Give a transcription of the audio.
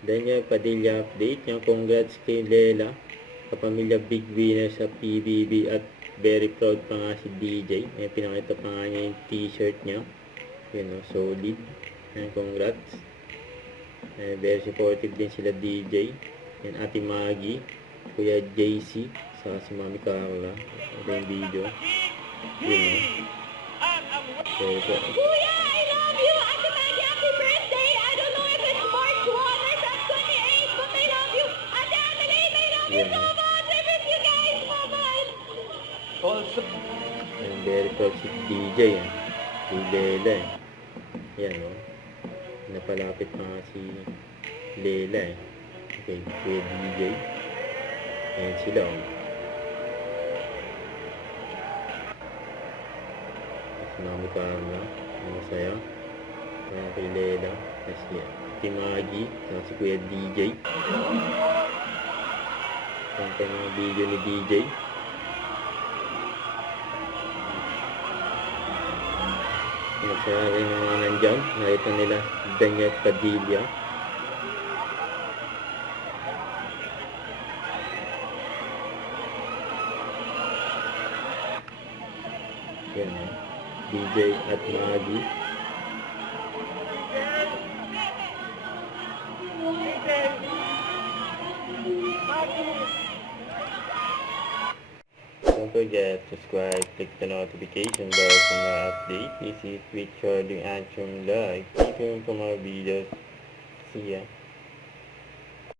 Daniel Padilla update. Yung congrats kay Lela, kapamilya big winner sa PBB at very proud pa nga si DJ. May pinakita pa nga niya yung t-shirt niya. Yun o, solid. And congrats. Very supportive din sila DJ. Yan Ate Maggie, Kuya JC, saka si Mami Carla. Ito yung video. Yun o. Kuya, I love you! Ate Maggie, happy birthday! I don't know if it's March 1 or Feb 28, but I love you! Ate Adelaide, I love you so much! I miss you guys! Bye-bye! Also, And very proud si DJ. Si Lela eh. Yan o. Napalapit pa nga si Lela eh. Okay, Kuya DJ. Ayan sila o. Mami Carla, masaya. Ayan kay Lela, si Timagi, saka si Kuya DJ. Ayan pa mga video ni DJ. Masaya rin yung mga nandyan. Nakita nila Daniel Padilla. Yan o. DJ at Maggie. Don't forget to subscribe, click the notification bell for more updates. Visit Twitch or the Anchor Live. Keep tuned for more videos. See ya.